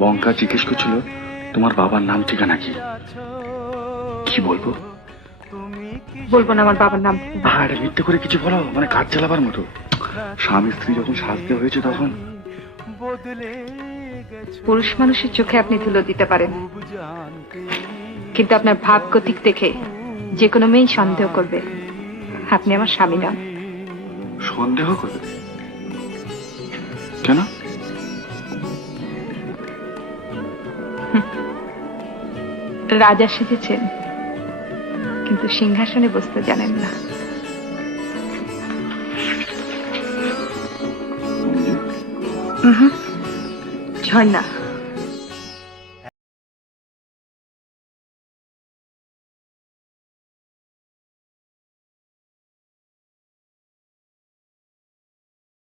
বঙ্কা জিজ্ঞেস করছিল তোমার বাবার নাম ঠিকানা কি? কি বলবো? বলবো না আমার বাবার নাম। আরে মিথ্যে করে কিছু বলো, মানে কাজ চালাবার মতো। স্বামী স্ত্রী যখন সাজতে হয়েছে তখন। পুরুষ মানুষের চোখে আপনি ধুলো দিতে পারেন, কিন্তু আপনার ভাব গতিক দেখে যে কোনো মেয়ে সন্দেহ করবে আপনি আমার স্বামী নন। সন্দেহ করবে কেন? রাজা সেজেছেন কিন্তু সিংহাসনে বসতে জানেন না। ঝর্ণা।